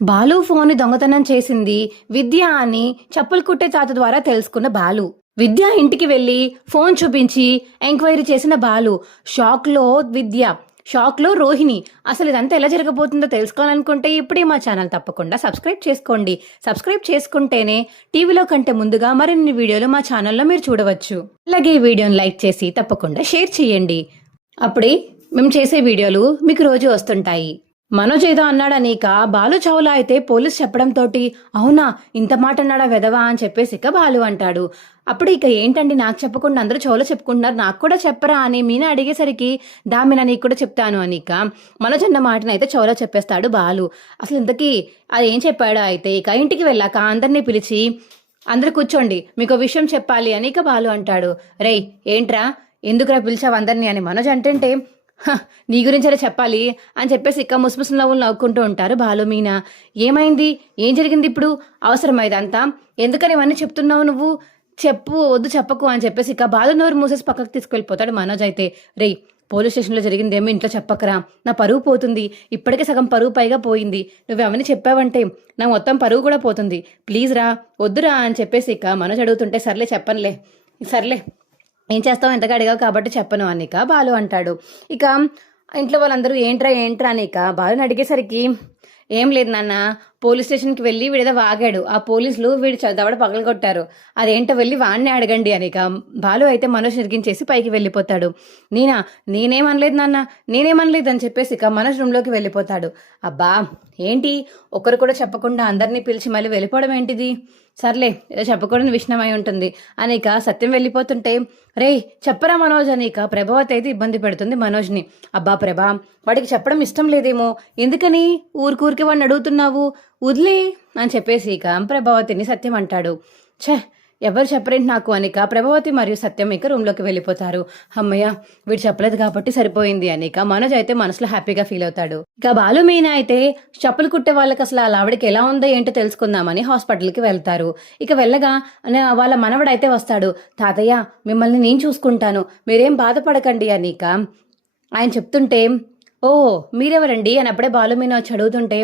Balu phone దొంగతనం చేసింది విద్య అని చెప్పులు కుట్టే తాత ద్వారా తెలుసుకున్న బాలు. విద్య ఇంటికి వెళ్లి ఫోన్ చూపించి ఎంక్వైరీ చేసిన బాలు. షాక్లో విద్య, షాక్లో రోహిణి. అసలు ఇదంతా ఎలా జరగబోతుందో తెలుసుకోవాలనుకుంటే ఇప్పుడే మా ఛానల్ తప్పకుండా సబ్స్క్రైబ్ చేసుకోండి. సబ్స్క్రైబ్ చేసుకుంటేనే టీవీలో కంటే ముందుగా మరిన్ని వీడియోలు మా ఛానల్లో మీరు చూడవచ్చు. అలాగే ఈ వీడియోని లైక్ చేసి తప్పకుండా షేర్ చేయండి. అప్పుడే మేము చేసే వీడియోలు మీకు రోజు వస్తుంటాయి. మనోజ్ ఏదో అన్నాడనీక బాలు చౌలా అయితే పోలీస్ చెప్పడంతో అవునా ఇంత మాట అన్నాడా వెదవా అని చెప్పేసి ఇక బాలు అంటాడు. అప్పుడు ఇక ఏంటండి నాకు చెప్పకుండా అందరూ చౌలో చెప్పుకుంటున్నారు, నాకు కూడా చెప్పరా అని మీనా అడిగేసరికి దామినా నీకు కూడా చెప్తాను అనిక మనోజ్ అన్న మాటనైతే చౌలో చెప్పేస్తాడు బాలు. అసలు ఇంతకీ అది ఏం చెప్పాడా అయితే ఇక ఇంటికి వెళ్ళాక అందరినీ పిలిచి అందరు కూర్చోండి మీకు విషయం చెప్పాలి అని ఇక బాలు అంటాడు. రేయ్ ఏంట్రా ఎందుకురా పిలిచావు అందరినీ అని మనోజ్ అంటుంటే నీ గురించే చెప్పాలి అని చెప్పేసి ఇక ముసుముసు నవ్వులు నవ్వుకుంటూ ఉంటారు బాలు మీనా. ఏమైంది, ఏం జరిగింది ఇప్పుడు, అవసరమైందంతా ఎందుకని ఇవన్నీ చెప్తున్నావు నువ్వు, చెప్పు వద్దు చెప్పకు అని చెప్పేసి ఇక బాలు నోరు మూసేసి పక్కకు తీసుకెళ్ళిపోతాడు మనోజ్ అయితే. రేయ్ పోలీస్ స్టేషన్లో జరిగిందేమో ఇంట్లో చెప్పకరా, నా పరువు పోతుంది, ఇప్పటికే సగం పరువు పైగా పోయింది, నువ్వు అవన్నీ చెప్పావంటే నా మొత్తం పరువు కూడా పోతుంది, ప్లీజ్ రా వద్దురా అని చెప్పేసి ఇక మనోజ్ అడుగుతుంటే సర్లే చెప్పనులే, సర్లే ఏం చేస్తావు ఎంతగా అడిగావు కాబట్టి చెప్పను అనిక బాలు అంటాడు. ఇక ఇంట్లో వాళ్ళందరూ ఏంట్రా ఏంట్రా అనిక బాలుని అడిగేసరికి ఏం లేదు నాన్న, పోలీస్ స్టేషన్కి వెళ్ళి వీడేదో వాగాడు, ఆ పోలీసులు వీడి దవడ పగలగొట్టారు, అదేంటో వెళ్ళి వాడిని అడగండి అనిక బాలు అయితే మనోజ్ నిర్గించేసి పైకి వెళ్ళిపోతాడు. నేనేమనలేదు నాన్న, నేనేమనలేదు అని చెప్పేసి ఇక మనోజ్ రూమ్లోకి వెళ్ళిపోతాడు. అబ్బా ఏంటి ఒకరు కూడా చెప్పకుండా అందరినీ పిలిచి మళ్ళీ వెళ్ళిపోవడం ఏంటిది, సర్లే ఏదో చెప్పకూడని విషయం అయి ఉంటుంది అనిక సత్యం వెళ్ళిపోతుంటే రే చెప్పరా మనోజ్ అనిక ప్రభావతి అయితే ఇబ్బంది పెడుతుంది మనోజ్ని. అబ్బా ప్రభా వాడికి చెప్పడం ఇష్టం లేదేమో, ఎందుకని ఊరికూరికి వాడిని అడుగుతున్నావు, వదిలే అని చెప్పేసి ఇక ప్రభావతిని సత్యం అంటాడు. ఛే ఎవరు చెప్పరేంటి నాకు అనిక ప్రభావతి మరియు సత్యం ఇక రూమ్లోకి వెళ్ళిపోతారు. అమ్మయ్య వీడు చెప్పలేదు కాబట్టి సరిపోయింది అనిక మనోజ్ అయితే మనసులో హ్యాపీగా ఫీల్ అవుతాడు. ఇక బాలు మీనా అయితే చెప్పులు కుట్టే వాళ్ళకి అసలు ఆ ఆవిడకి ఎలా ఉందో ఏంటో తెలుసుకుందామని హాస్పిటల్కి వెళ్తారు. ఇక వెళ్ళగా వాళ్ళ మనవడైతే వస్తాడు. తాతయ్య మిమ్మల్ని నేను చూసుకుంటాను, మీరేం బాధపడకండి అనిక ఆయన చెప్తుంటే ఓ మీరెవరండి అని అప్పుడే బాలు మీనా వచ్చి అడుగుతుంటే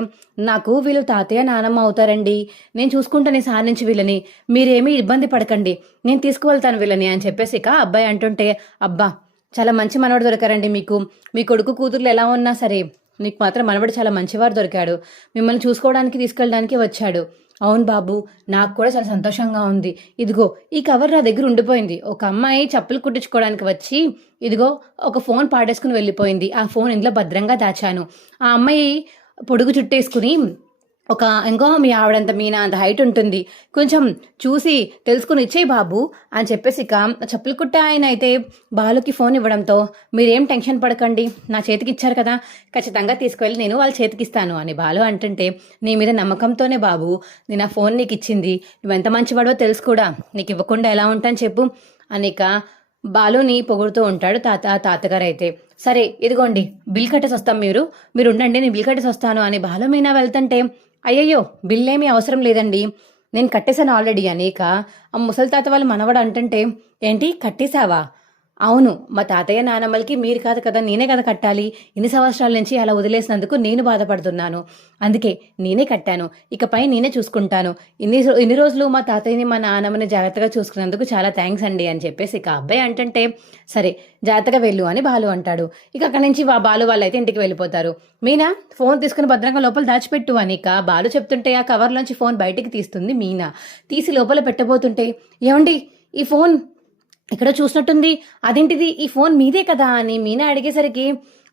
నాకు వీళ్ళు తాతయ్య నానమ్మ అవుతారండి, నేను చూసుకుంటాను సార్ నుంచి వీళ్ళని, మీరేమీ ఇబ్బంది పడకండి, నేను తీసుకువెళ్తాను వీళ్ళని అని చెప్పేసి ఇక అబ్బాయి అంటుంటే అబ్బా చాలా మంచి మనవడు దొరకారండి మీకు, మీ కొడుకు కూతుర్లు ఎలా ఉన్నా సరే నీకు మాత్రం మనవడు చాలా మంచివారు దొరికాడు, మిమ్మల్ని చూసుకోవడానికి తీసుకెళ్ళడానికి వచ్చాడు. అవును బాబు నాకు కూడా చాలా సంతోషంగా ఉంది, ఇదిగో ఈ కవర్ నా దగ్గర ఉండిపోయింది, ఒక అమ్మాయి చెప్పులు కుట్టించుకోవడానికి వచ్చి ఇదిగో ఒక ఫోన్ పాడేసుకుని వెళ్ళిపోయింది, ఆ ఫోన్ ఇంట్లో భద్రంగా దాచాను, ఆ అమ్మాయి పొడుగు చుట్టేసుకుని ఇంకో మీ ఆవిడంత మీనా అంత హైట్ ఉంటుంది, కొంచెం చూసి తెలుసుకుని ఇచ్చేయి బాబు అని చెప్పేసి ఇక చెప్పులు కుట్టే ఆయన అయితే బాలుకి ఫోన్ ఇవ్వడంతో మీరేం టెన్షన్ పడకండి, నా చేతికి ఇచ్చారు కదా ఖచ్చితంగా తీసుకువెళ్ళి నేను వాళ్ళ చేతికి ఇస్తాను అని బాలు అంటుంటే నీ మీద నమ్మకంతోనే బాబు నేను ఆ ఫోన్ నీకు ఇచ్చింది, నువ్వెంత మంచివాడో తెలుసు కూడా, నీకు ఇవ్వకుండా ఎలా ఉంటాను చెప్పు అనిక బాలుని పొగుడుతూ ఉంటాడు తాతగారు అయితే. సరే ఇదిగోండి బిల్ కట్టేసి వస్తాం, మీరు ఉండండి నేను బిల్ కట్టేసి వస్తాను అని బాలు మీనా వెళ్తుంటే అయ్యయ్యో బిల్ ఏమీ అవసరం లేదండి నేను కట్టేశాను ఆల్రెడీ అనేక ఆ ముసలి తాత వాళ్ళు మనవడు అంటుంటే ఏంటి కట్టేశావా, అవును మా తాతయ్య నానమ్మలకి మీరు కాదు కదా నేనే కదా కట్టాలి, ఇన్ని సంవత్సరాల నుంచి అలా వదిలేసినందుకు నేను బాధపడుతున్నాను, అందుకే నేనే కట్టాను, ఇకపై నేనే చూసుకుంటాను, ఇన్ని రోజులు మా తాతయ్యని మా నాన్నమ్మని జాగ్రత్తగా చూసుకున్నందుకు చాలా థ్యాంక్స్ అండి అని చెప్పేసి ఇక అబ్బాయి అంటుంటే సరే జాగ్రత్తగా వెళ్ళు అని బాలు అంటాడు. ఇక అక్కడి నుంచి బాలు వాళ్ళు అయితే ఇంటికి వెళ్ళిపోతారు. మీనా ఫోన్ తీసుకుని భద్రంగా లోపల దాచిపెట్టు అని ఇక బాలు చెప్తుంటే ఆ కవర్లోంచి ఫోన్ బయటికి తీస్తుంది మీనా. తీసి లోపల పెట్టబోతుంటే ఏమండి ఈ ఫోన్ ఇక్కడ చూసినట్టుంది, అదేంటిది ఈ ఫోన్ మీదే కదా అని మీనా అడిగేసరికి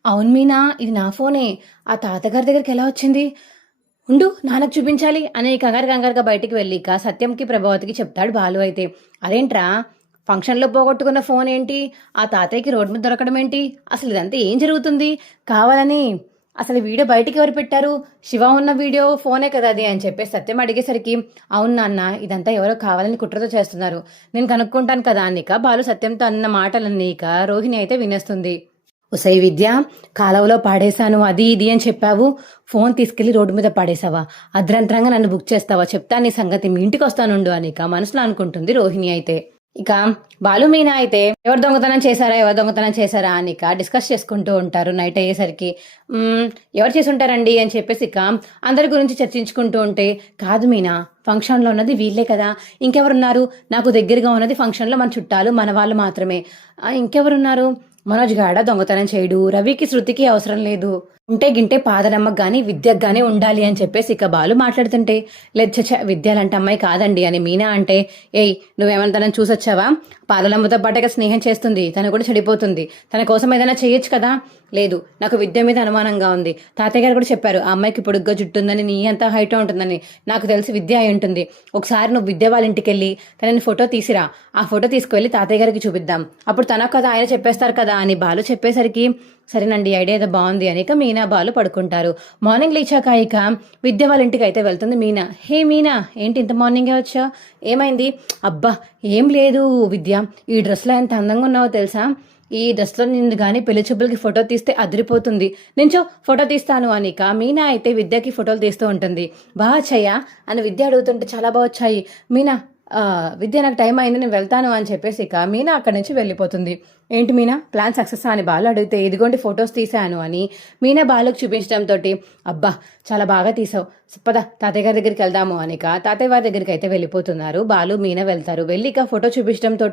అవును మీనా ఇది నా ఫోనే, ఆ తాతగారి దగ్గరికి ఎలా వచ్చింది, ఉండు నాన్నకు చూపించాలి అని కంగారుగా బయటికి వెళ్ళి ఇక సత్యంకి ప్రభావతికి చెప్తాడు బాలు అయితే. అదేంట్రా ఫంక్షన్లో పోగొట్టుకున్న ఫోన్ ఏంటి, ఆ తాతయ్యకి రోడ్డు మీద దొరకడం ఏంటి, అసలు ఇదంతా ఏం జరుగుతుంది, కావాలని అసలు వీడియో బయటికి ఎవరు పెట్టారు, శివ ఉన్న వీడియో ఫోనే కదా అది అని చెప్పేసి సత్యం అడిగేసరికి అవును నాన్న ఇదంతా ఎవరో కావాలని కుట్రతో చేస్తున్నారు, నేను కనుక్కుంటాను కదా అనిక బాలు సత్యంతో అన్న మాటలన్నీ ఇక రోహిణి అయితే వినేస్తుంది. ఉసై విద్య కాలువలో పాడేశాను అది ఇది అని చెప్పావు, ఫోన్ తీసుకెళ్లి రోడ్డు మీద పాడేశావా, అద్రంతరంగా నన్ను బుక్ చేస్తావా, చెప్తా నీ సంగతి, మీ ఇంటికి వస్తానుండు అనిక మనసులో అనుకుంటుంది రోహిణి అయితే. ఇక బాలు మీనా అయితే ఎవరు దొంగతనం చేశారా అని ఇక డిస్కస్ చేసుకుంటూ ఉంటారు నైట్ అయ్యేసరికి. ఎవరు చేసి ఉంటారండి అని చెప్పేసి ఇక అందరి గురించి చర్చించుకుంటూ ఉంటే, కాదు మీనా, ఫంక్షన్లో ఉన్నది వీళ్ళే కదా, ఇంకెవరున్నారు, నాకు దగ్గరగా ఉన్నది ఫంక్షన్లో మన చుట్టాలు మన వాళ్ళు మాత్రమే, ఇంకెవరున్నారు, మనోజ్ గాడ దొంగతనం చేయడు, రవికి శృతికి అవసరం లేదు, ఉంటే గింటే పాదనమ్మకు గాని విద్యకు గానీ ఉండాలి అని చెప్పేసి ఇక బాలు మాట్లాడుతుంటే, లేదు విద్యాలంటే అమ్మాయి కాదండి అని మీనా అంటే, ఏయ్ నువ్వేమన్నా తనని చూసొచ్చావా, పాదలమ్మతో పాటుగా స్నేహం చేస్తుంది, తను కూడా చెడిపోతుంది, తన కోసం ఏదైనా చేయొచ్చు కదా, లేదు నాకు విద్య మీద అనుమానంగా ఉంది, తాతయ్య గారు కూడా చెప్పారు ఆ అమ్మాయికి పొడుగ్గా జుట్టుందని, నీ అంత హైట్ ఉంటుందని, నాకు తెలిసి విద్య అయి ఉంటుంది, ఒకసారి నువ్వు విద్య వాళ్ళ ఇంటికి వెళ్ళి తనని ఫోటో తీసిరా, ఆ ఫోటో తీసుకువెళ్ళి తాతయ్య గారికి చూపిద్దాం, అప్పుడు తన కదా ఆయన చెప్పేస్తారు కదా అని బాలు చెప్పేసరికి, సరేనండి ఐడియా ఏదో బాగుంది అని ఇక మీనా బాలు పడుకుంటారు. మార్నింగ్ లేచాక ఇక విద్య వాళ్ళ ఇంటికి అయితే వెళ్తుంది మీనా. హే మీనా, ఏంటి ఇంత మార్నింగే వచ్చా, ఏమైంది, అబ్బా ఏం లేదు విద్య, ఈ డ్రెస్లో ఎంత అందంగా ఉన్నావో తెలుసా, ఈ డ్రెస్లో నిన్ను కానీ పెళ్లి చూపులకి ఫోటో తీస్తే అదిరిపోతుంది, నించో ఫోటో తీస్తాను అని ఇక మీనా అయితే విద్యకి ఫోటోలు తీస్తూ ఉంటుంది. బాగా వచ్చాయా అని విద్య అడుగుతుంటే, చాలా బాగా వచ్చాయి మీనా, విద్య నాకు టైం అయింది నేను వెళ్తాను అని చెప్పేసి ఇక మీనా అక్కడి నుంచి వెళ్ళిపోతుంది. ఏంటి మీనా ప్లాన్ సక్సెస్ అని బాలు అడిగితే, ఇదిగోండి ఫొటోస్ తీశాను అని మీనా బాలుకు చూపించడంతో, అబ్బా చాలా బాగా తీసావు, పద తాతయ్య గారి దగ్గరికి వెళ్దాము అనిక తాతయ్య వారి దగ్గరికి అయితే వెళ్ళిపోతున్నారు. బాలు మీనా వెళ్తారు. వెళ్ళి ఇక ఫోటో చూపించడంతో,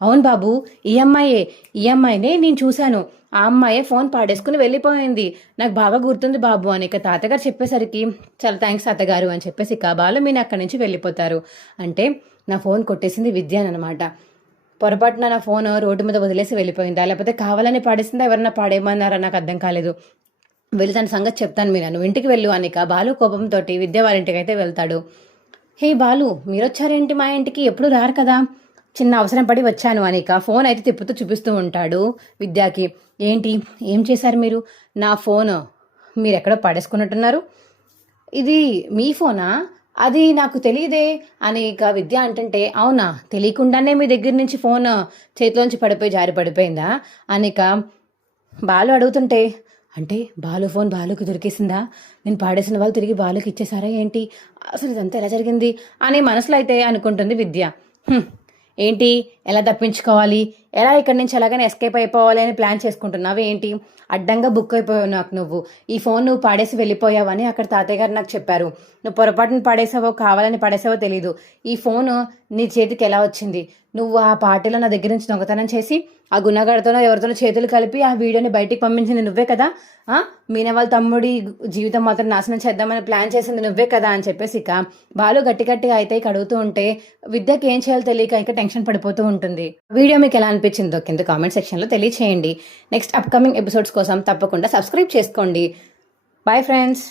అవును బాబు ఈ అమ్మాయినే నేను చూశాను, ఆ అమ్మాయే ఫోన్ పాడేసుకుని వెళ్ళిపోయింది, నాకు బాగా గుర్తుంది బాబు అని ఇక తాతగారు చెప్పేసరికి, చాలా థ్యాంక్స్ తాతగారు అని చెప్పేసి ఇక బాలు మీనా అక్కడి నుంచి వెళ్ళిపోతారు. అంటే నా ఫోన్ కొట్టేసింది విద్య అనమాట, పొరపాటున నా ఫోన్ రోడ్డు మీద వదిలేసి వెళ్ళిపోయిందా, లేకపోతే కావాలని పాడేసిందా, ఎవరన్నా పాడేయమన్నారా, నాకు అర్థం కాలేదు, వెళ్ళి తన సంగతి చెప్తాను మీనా, నువ్వు ఇంటికి వెళ్ళు అనిక బాలు కోపంతో విద్య వాళ్ళ ఇంటికి అయితే వెళ్తాడు. హే బాలు, మీరొచ్చారేంటి మా ఇంటికి, ఎప్పుడు రారు కదా, చిన్న అవసరం పడి వచ్చాను అనిక ఫోన్ అయితే తిప్పుతూ చూపిస్తూ ఉంటాడు విద్యకి. ఏంటి ఏం చేశారు మీరు, నా ఫోన్ మీరు ఎక్కడో పడేసుకున్నట్టున్నారు, ఇది మీ ఫోనా, అది నాకు తెలియదే అని ఇక విద్య అంటుంటే, అవునా తెలియకుండానే మీ దగ్గర నుంచి ఫోన్ చేతిలోంచి పడిపోయి జారి పడిపోయిందా అనిక బాలు అడుగుతుంటే, అంటే బాలు ఫోన్ బాలుకి దొరికేసిందా, నేను పాడేసిన వాళ్ళు తిరిగి బాలుకి ఇచ్చేసారా ఏంటి, అసలు ఇదంతా ఎలా జరిగింది అని మనసులో అయితే అనుకుంటుంది విద్య. ఏంటి ఎలా తప్పించుకోవాలి, ఎలా ఇక్కడి నుంచి ఎలాగైనా ఎస్కేప్ అయిపోవాలి అని ప్లాన్ చేసుకుంటున్నావు ఏంటి, అడ్డంగా బుక్ అయిపోయావు నాకు, నువ్వు ఈ ఫోన్ నువ్వు పాడేసి వెళ్ళిపోయావని అక్కడ తాతయ్య గారు నాకు చెప్పారు, నువ్వు పొరపాటును పాడేసావో కావాలని పాడేసావో తెలీదు, ఈ ఫోను నీ చేతికి ఎలా వచ్చింది, నువ్వు ఆ పార్టీలో నా దగ్గర నుంచి దొంగతనం చేసి ఆ గుణగాడితోనో ఎవరితోనో చేతులు కలిపి ఆ వీడియోని బయటికి పంపించింది నువ్వే కదా, మీనా వాళ్ళ తమ్ముడి జీవితం మాత్రం నాశనం చేద్దామని ప్లాన్ చేసింది నువ్వే కదా అని చెప్పేసి ఇక బాలు గట్టిగా అయితే అడుగుతూ ఉంటే విద్యకి ఏం చేయాలో తెలియక ఇంకా టెన్షన్ పడిపోతూ ఉంటుంది. వీడియో మీకు ఎలా అనిపించిందో కింద కామెంట్ సెక్షన్లో తెలియచేయండి. నెక్స్ట్ అప్కమింగ్ ఎపిసోడ్స్ కోసం తప్పకుండా సబ్స్క్రైబ్ చేసుకోండి. Bye friends.